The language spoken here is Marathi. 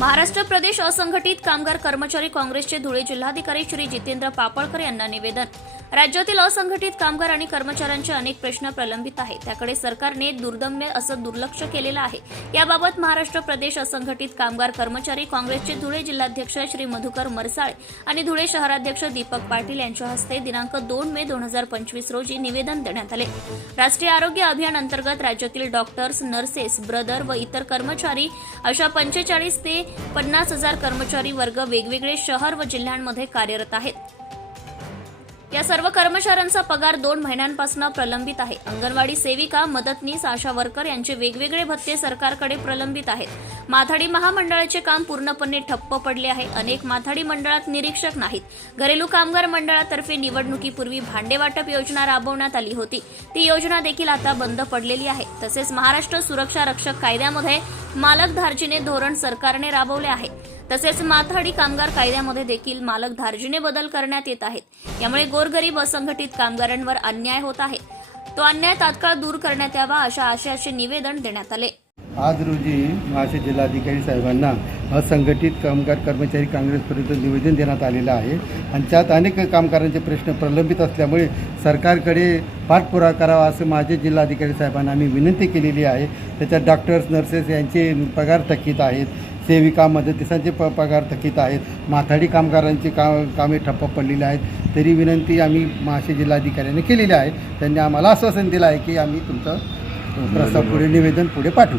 महाराष्ट्र प्रदेश असंघटित कामगार कर्मचारी काँग्रेसचे धुळे जिल्हाधिकारी श्री जितेंद्र पापळकर यांना निवेदन. राज्यातील असंघटित कामगार आणि कर्मचाऱ्यांचे अनेक प्रश्न प्रलंबित आहेत. त्याकडे सरकारने दुर्दम्य असं दुर्लक्ष केलेलं आहे. याबाबत महाराष्ट्र प्रदेश असंघटित कामगार कर्मचारी काँग्रेसचे धुळे जिल्हाध्यक्ष श्री मधुकर मरसाळे आणि धुळे शहराध्यक्ष दीपक पाटील यांच्या हस्ते दिनांक दोन मे दोन हजार पंचवीस रोजी निवेदन देण्यात आले. राष्ट्रीय आरोग्य अभियान अंतर्गत राज्यातील डॉक्टर्स नर्सेस ब्रदर व इतर कर्मचारी अशा पंचेचाळीस ते पन्नास हजार कर्मचारी वर्ग वेगवेगळे शहर व जिल्ह्यांमध्ये कार्यरत आहेत. या सर्व कर्मचाऱ्यांचा पगार दोन महिन्यांपासून प्रलंबित आहे. अंगणवाडी सेविका मदतनीस आशा वर्कर यांचे वेगवेगळे भत्ते सरकारकडे प्रलंबित आहेत. माथाडी महामंडळाचे काम पूर्णपणे ठप्प पडले आहे. अनेक माथाडी मंडळात निरीक्षक नाहीत. घरेलू कामगार मंडळातर्फे निवडणुकीपूर्वी भांडेवाटप योजना राबवण्यात आली होती. ती योजना देखील आता बंद पडलेली आहे. तसेच महाराष्ट्र सुरक्षा रक्षक कायद्यामध्ये मालकधार्जीने धोरण सरकारने राबवले आहे. तसेच माथाडी कामगार कायद्यामध्ये देखील मालक धार्जिने बदल करण्यात येत आहेत. यामुळे गोरगरीब असंघटित कामगारांवर अन्याय होत आहे. तो अन्याय तात्काळ दूर करण्यात यावा अशा आशयाचे निवेदन देण्यात आले. आज रोजी महाशय जिल्हाधिकारी साहेबांना असंघटित कामगार कर्मचारी काँग्रेसपर्यंत निवेदन देण्यात आलेलं आहे. आणि त्यात अनेक कामगारांचे प्रश्न प्रलंबित असल्यामुळे सरकारकडे पाठपुरावा करावा असं माझे जिल्हाधिकारी साहेबांना आम्ही विनंती केलेली आहे. त्याच्यात डॉक्टर्स नर्सेस यांचे पगार थकीत आहेत सेविका मदतीसांचे प पगार थकीत आहेत माथाडी कामगारांची का कामे ठप्प पडलेली आहेत. तरी विनंती आम्ही महाशय जिल्हाधिकाऱ्यांनी केलेली आहे. त्यांनी आम्हाला आश्वासन दिलं आहे की आम्ही तुमचं प्रस्ताव पुढे निवेदन पुढे पाठवू.